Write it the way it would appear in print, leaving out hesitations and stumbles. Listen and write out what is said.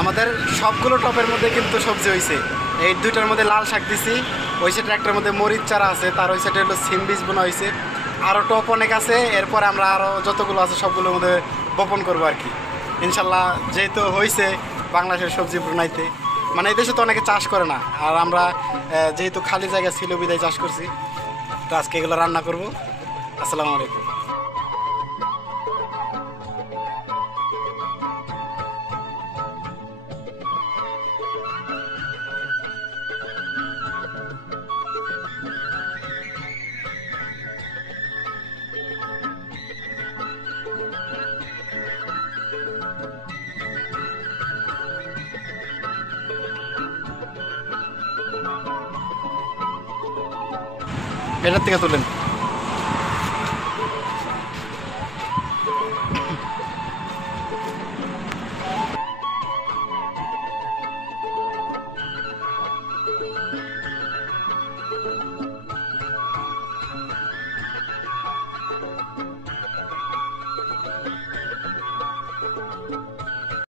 আমাদের সবগুলো টপের মধ্যে কিন্তু সবজি হয়েছে। এই দুইটার মধ্যে লাল শাক দিছি, ওই সাইডে একটার মধ্যে মরিচ চারা আছে, তার ওই সাইডে হলো সিম বীজ বোনা হয়েছে। আরও টপ অনেক আছে, এরপরে আমরা আরও যতগুলো আছে সবগুলোর মধ্যে বপন করবো আর কি ইনশাল্লাহ। যেহেতু হয়েছে বাংলাদেশের সবজি প্রণাইতে, মানে এই দেশে তো অনেকে চাষ করে না, আর আমরা যেহেতু খালি জায়গা ছিল বিদায় চাষ করছি, তো আজকে এগুলো রান্না করবো। আসসালামু আলাইকুম। এটার থেকে তুলেন।